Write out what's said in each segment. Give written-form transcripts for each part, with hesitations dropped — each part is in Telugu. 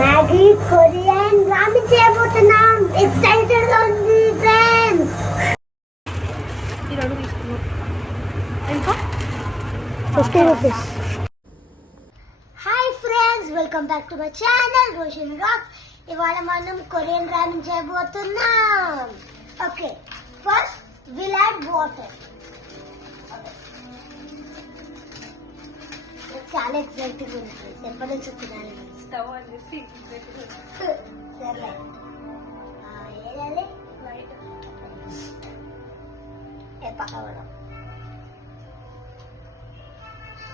మ్యాగీ కొరియన్ రామెంగ్ చేయబోతున్నాం. ఎక్సైటెడ్ గా ఉంది ఫ్రెండ్స్. ఈ రెండు తీసుకున్నాం. ఇంకా 50 rupees. Hi friends, welcome back to my channel Roshan rock. ఇవాళ మనం కొరియన్ రామెంగ్ చేయబోతున్నాం. Okay, first will add water. చాలా ఎక్సైటింగ్ ఉంది ఫ్రెండ్స్. ఎప్పటి నుంచి తినాలి. స్టవ్ ఆన్ చేసి వేయాలి లైట్ పక్కవడం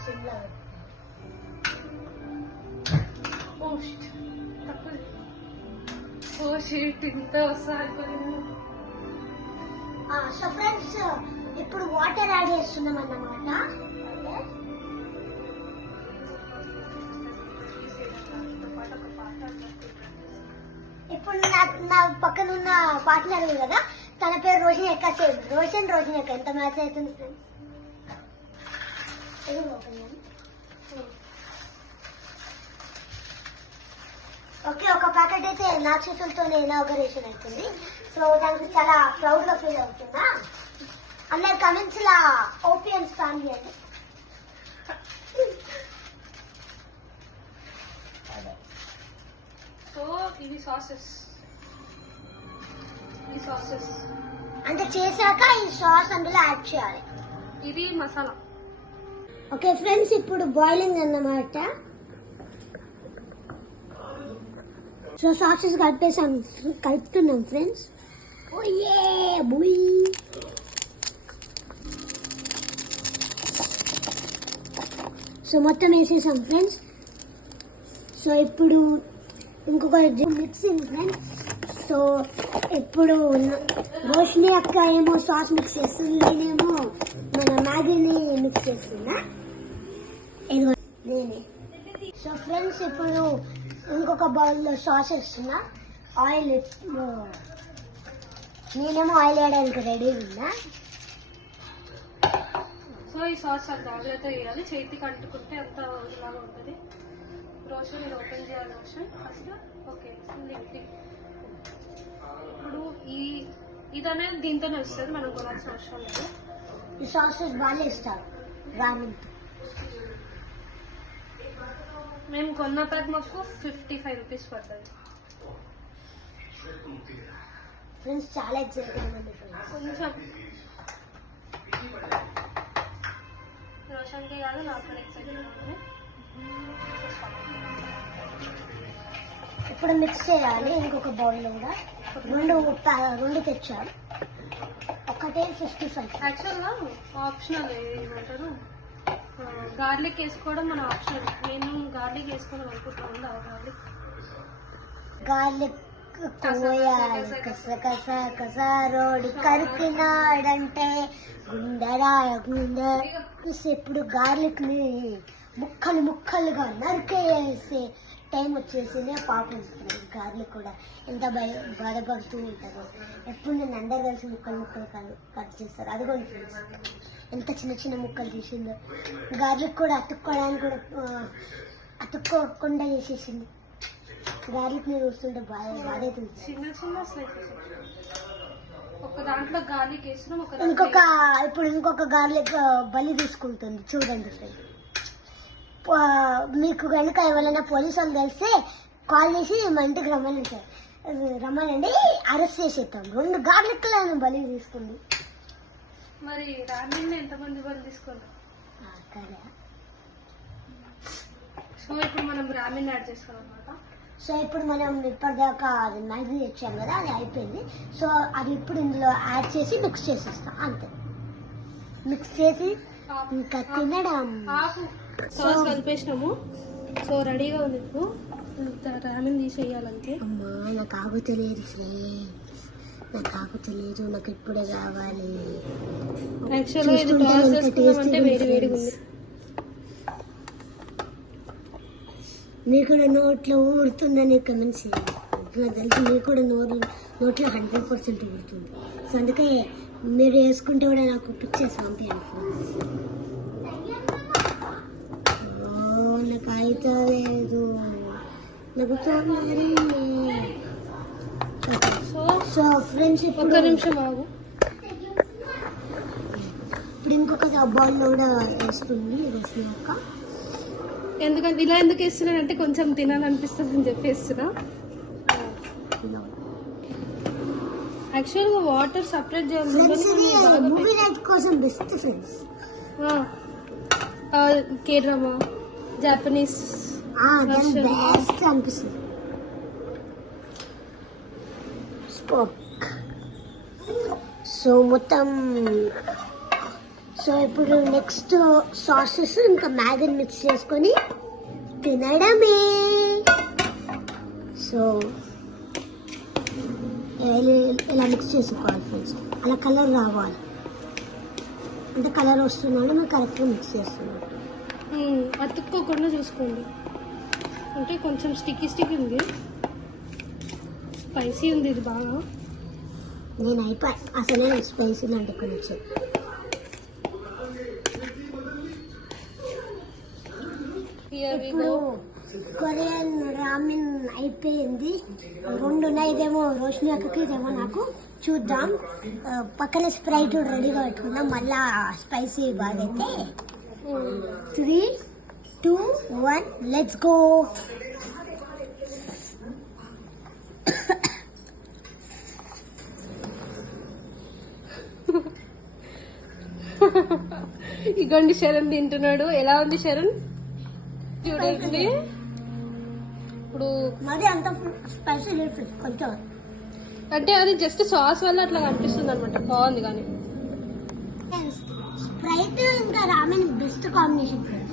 సిమ్లో ఓ షీట్ ఇంత వస్తాను. సో ఫ్రెండ్స్, ఇప్పుడు వాటర్ యాడ్ చేస్తున్నాం అన్నమాట. ఇప్పుడు నా పక్కన ఉన్న పార్ట్నర్ ఉంది కదా, తన పేరు రోషన్ ఎక్క. సేమ్ రోషన్ ఎక్క. ఎంత మ్యాచ్ అవుతుంది ఫ్రెండ్స్. ఓకే, ఒక ప్యాకెట్ అయితే నా చేతులతోనే ఇనాగరేషన్ అవుతుంది. సో దానికి చాలా ప్రౌడ్ గా ఫీల్ అవుతున్నా. అందరు కమెంట్స్ లా ఓపియన్స్ ఫ్యామిలీ అండి. సో ఇవి సాసెస్ అంటే చేశాక ఈ సాస్ అందులో యాడ్ చేయాలి. ఇది మసాలా. ఓకే ఫ్రెండ్స్, ఇప్పుడు బాయిలింగ్ అన్నమాట. సో సాసెస్ కలుపుతున్నాం ఫ్రెండ్స్. సో మొత్తం వేసేసాం ఫ్రెండ్స్. సో ఇప్పుడు ఇంకొక మిక్సింగ్ ఫ్రెండ్స్. సో ఇప్పుడు రోషిని అక్క ఏమో సాస్ మిక్స్ చేస్తుంది, నేనేమో మన మ్యాగీని మిక్స్ చేస్తున్నా. నేనే. సో ఫ్రెండ్స్, ఇప్పుడు ఇంకొక బౌల్లో సాస్ వేస్తున్నా. ఆయిల్ నేనేమో ఆయిల్ వేయడానికి రెడీ ఉన్నా. సో ఈ సాస్ అంత ఆయిల్తో వేయాలి. చేతికి అంటుకుంటే అంత లాగా ఉంటుంది. రోషన్ ఇది ఓపెన్ చేయాలి. రోషన్ ఫస్ట్. ఓకే, ఇప్పుడు ఇది అనేది దీంతోనే వస్తుంది, మనం కొనాల్సిన అవసరం లేదు. ఈ సాసెస్ బాగా ఇస్తారు రామెంగ్. మేము కొన్న ప్యాక్ మాకు 55 రూపీస్ పడుతుంది ఫ్రెండ్స్. చాలా ఎక్సైటింగ్ ఉంది ఫ్రెండ్స్. కొంచెం రోషన్కి కాదు, నాకు కూడా ఎక్సైటింగ్ ఉంది. ఇప్పుడు మిక్స్ చేయాలి. ఇంకొక బౌల్లో కూడా రెండు తెచ్చారు. ఒకటే 55. యాక్చువల్గా ఆప్షనల్ ఏమంటారు, గార్లిక్ వేసుకోవడం మన ఆప్షనల్. నేను గార్లిక్ వేసుకోవడం అనుకుంటున్నాను. గార్లిక్ కోయాలి. కస రోడి కరికినాడంటే గుండెరా గుండె. ఇప్పుడు గార్లిక్ ని ముక్కలుగా నరికేసే టైం వచ్చేసింది. పాపం గార్లిక్ కూడా ఎంత బాధపడుతూ ఉంటారు. ఎప్పుడు నేను అందరు కలిసి ముక్కలు కట్ చేస్తారు. అది కూడా ఫ్రెండ్స్, ఎంత చిన్న ముక్కలు తీసిందో. గార్లిక్ కూడా అతుక్కోకుండా చేసేసింది. గార్లిక్ ని చూస్తుంటే బాధ చిన్న స్లైసెస్. ఒక దాంట్లో గార్లిక్ వేసినాం, ఇప్పుడు ఇంకొక గార్లిక్ బలి తీసుకుంటుంది. చూడండి ఫ్రెండ్స్, మీకు కనుక ఎవరైనా పోలీసు వాళ్ళు తెలిస్తే కాల్ చేసి మా ఇంటికి రమ్మనండి, అరెస్ట్ చేసేస్తాం. 2 గార్లిక్లను బలి తీసుకుంది. మరి రామెంగ్ ఎంతమంది బలి తీసుకున్నారు? సో ఇప్పుడు మనం రామెంగ్ యాడ్ చేసుకోవాలి అనమాట. సో ఇప్పుడు మనం ఇప్పటిదాకా అది మ్యాగీ తెచ్చాం కదా, అది అయిపోయింది. సో అది ఇప్పుడు ఇందులో యాడ్ చేసి మిక్స్ చేసేస్తాం. అంతే, మిక్స్ చేసి ఇంకా తినడం. సాస్ కలిపేసినాము. సో రెడీగా ఉంది. ఇప్పుడు రామెంగ్ తీసేయాలంటే. అమ్మా, నాకు ఆగుతలేదు ఫ్రెండ్స్, నాకు ఇప్పుడే కావాలి. యాక్చువల్గా ఇది టాస్ చేసుకున్నామంటే వేడిగా ఉంది. మీకు కూడా నోట్లో ఊరుతుందని కమెంట్స్ చేయండి. నాకు తెలిసి మీకు కూడా నోట్లో 100% ఊరుతుంది. సో అందుకే మీరు వేసుకుంటే కూడా నాకు పిక్చర్స్ పంపించండి. నాకు అయితే లేదు. నాకు తోమరి సో సో ఫ్రెండ్స్ ఒక్క ఇప్పుడు నిమిషం ఆగు. ఇప్పుడు ఇంకొక బౌల్లో కూడా వేస్తుంది రోషిని అక్క. ఎందుకంటే ఇలా ఎందుకు వేస్తున్నానంటే కొంచెం తినాలనిపిస్తుంది అని చెప్పి వేస్తున్నా. యాక్చువల్గా వాటర్ సపరేట్ ఫ్రెండ్స్ ఇది చేయాలి. మూవీ నైట్ కోసం best friends. K drama Japanese దాని బెస్ట్ అనిపిస్తుంది. స్పోక్ సో మొత్తం. సో ఇప్పుడు నెక్స్ట్ సాసెస్ ఇంకా మ్యాగీ మిక్స్ చేసుకొని తినడమే. సో ఇలా మిక్స్ చేసుకోవాలి ఫ్రెండ్స్. అలా కలర్ రావాలి అంటే కలర్ వస్తున్నాడు మీరు కరెక్ట్గా మిక్స్ చేస్తున్నారు. అతుక్కోకుండా చూసుకోండి. అంటే కొంచెం స్టిక్కీ ఉంది, స్పైసీ ఉంది ఇది బాగా. నేను అయిపోయి అసలే స్పైసీ అంటే కొంచెం. ఇప్పుడు కొరియన్ రామెన్ అయిపోయింది. 2 ఉన్నాయి, ఇదేమో రోషిని అక్కకి, ఇదేమో నాకు. చూద్దాం. పక్కన స్ప్రైట్ రెడీగా పెట్టుకుందాం మళ్ళా స్పైసీ బాగైతే. 3, 2, 1 let's go. ఇగోండి శరణ్ తింటున్నాడు. ఎలా ఉంది శరణ్ చూడండి. ఇప్పుడు మరి అంత స్పైసీ లేదు కొంచెం. అంటే అది జస్ట్ సాస్ వల్ల అట్లా కనిపిస్తుంది అనమాట. బాగుంది కానీ స్ప్రైట్ ఇంకా రామెన్ బెస్ట్ కాంబినేషన్ ఫ్రెండ్స్.